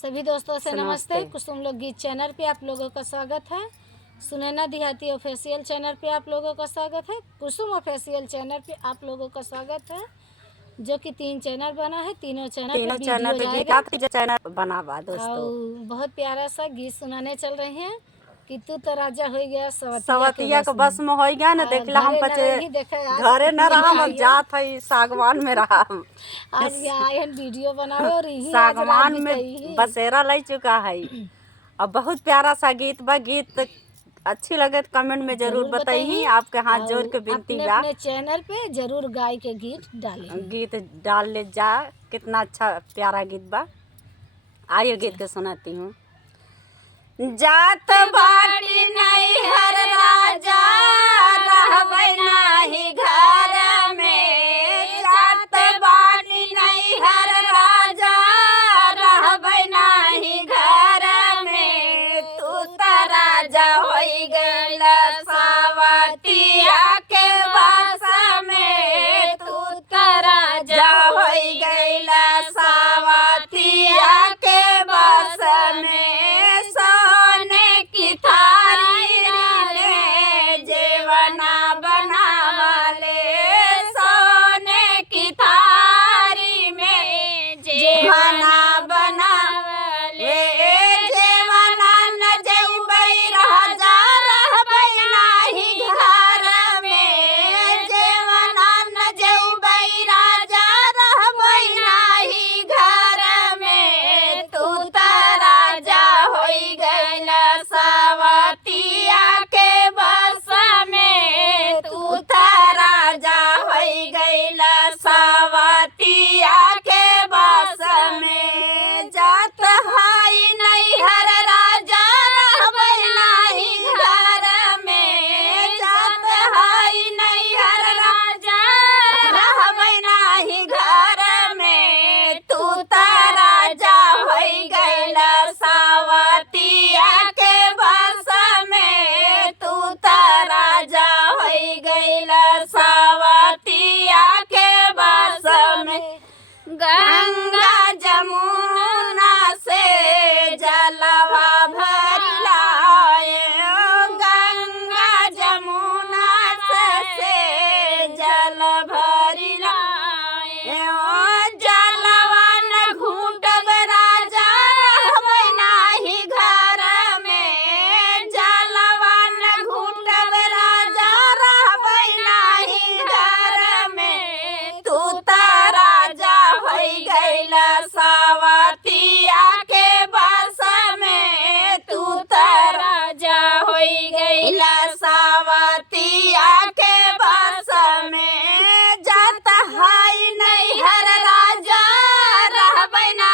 सभी दोस्तों से नमस्ते। कुसुम लोकगीत चैनल पे आप लोगों का स्वागत है। सुनैना देहाती ऑफिशियल चैनल पे आप लोगों का स्वागत है। कुसुम ऑफिशियल चैनल पे आप लोगों का स्वागत है, जो कि 3 चैनल बना है। तीनों चैनल पे वीडियो जाएगा चैनल बना बा दोस्तों। और बहुत प्यारा सा गीत सुनाने चल रहे हैं कि तू तो राजा हो गया सवतिया के बस में हो गया ना। देखला हम बचे घरे न रहा, हम जात है सागवान में रहा। आज आए वीडियो बनावे और यही सागवान में बसेरा ले चुका है। अब बहुत प्यारा सा गीत बा। गीत अच्छी लगे तो कमेंट में जरूर बताइए। आपके हाथ जोड़ के विनती बा, अपने चैनल पे जरूर गाय के गीत डाल ले जा। कितना अच्छा प्यारा गीत बा। आइए गीत के सुनाती हूँ। जात बाटी नहीं हर राजा रहबै नाही घर में। जात बाटी नहीं हर राजा रहबै नाही घर में। तू त राजा होई गइल सावतिया के बस में। तू त राजा होई गइल सावतिया के बस में। गंगा जमुना से जलवा भर लाए। गंगा जमुना से जल भर लाए। जलवा न घूटब राजा रहबै नाही घर में। जलवा न घूटब राजा रहबै नाही घर में। तू त राजा होई गइल सावतिया के बस में। तू त राजा होई गइल सावतिया के बस में। जात हाई नहीं हर राजा रहबै ना